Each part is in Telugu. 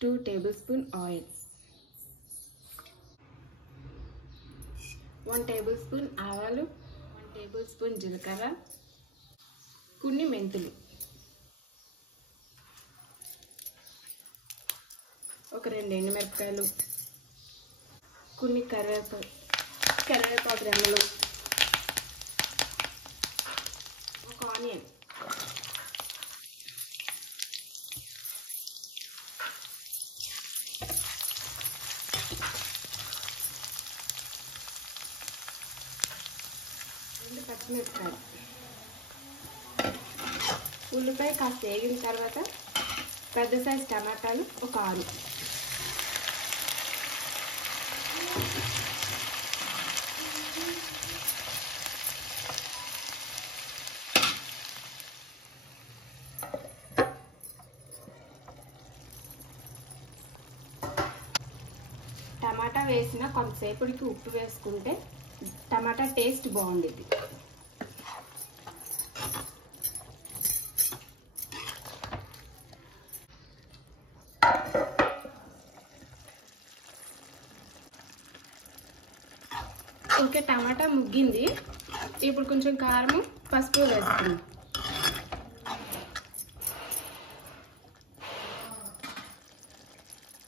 2 tablespoon oil, 1 tablespoon ఆవాలు, 1 tablespoon జీలకర్ర, కొన్ని మెంతులు, ఒక 2 ఎండుమిరపకాయలు, కొన్ని కరివేపాకు రెమ్మలు, ఒక ఆనియన్, రెండు పచ్చిమిరపకాయలు, ఉల్లిపాయ కాస్త వేగిన తర్వాత పెద్ద సైజు టమాటాలు ఒక 6, టమాటా వేసిన కొంతసేపటికి ఉప్పు వేసుకుంటే టమాటా టేస్ట్ బాగుండేది. ఓకే, టమాటా ముగ్గింది. ఇప్పుడు కొంచెం కారం, పసుపు వేసుకుందాం.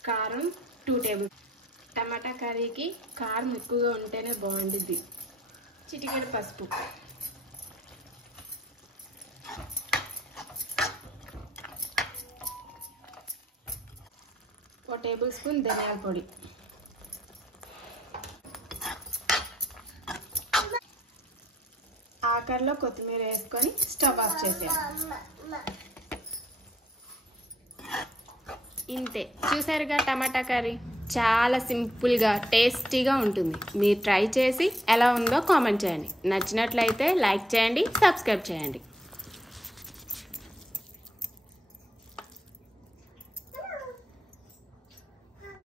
కారం 2 టేబుల్. టమాటా కర్రీకి కారం ఎక్కువగా ఉంటేనే బాగుంటుంది. చిటికెడు పసుపు, 1 టేబుల్ స్పూన్ ధనియాల పొడి, ఆఖరిలో కొత్తిమీర వేసుకొని స్టవ్ ఆఫ్ చేసేయాలి. ఇంతే, చూసారుగా టమాటా కర్రీ. చాలా సింపుల్గా టేస్టీగా ఉంటుంది. మీరు ట్రై చేసి ఎలా ఉందో కామెంట్ చేయండి. నచ్చినట్లయితే లైక్ చేయండి, సబ్స్క్రైబ్ చేయండి.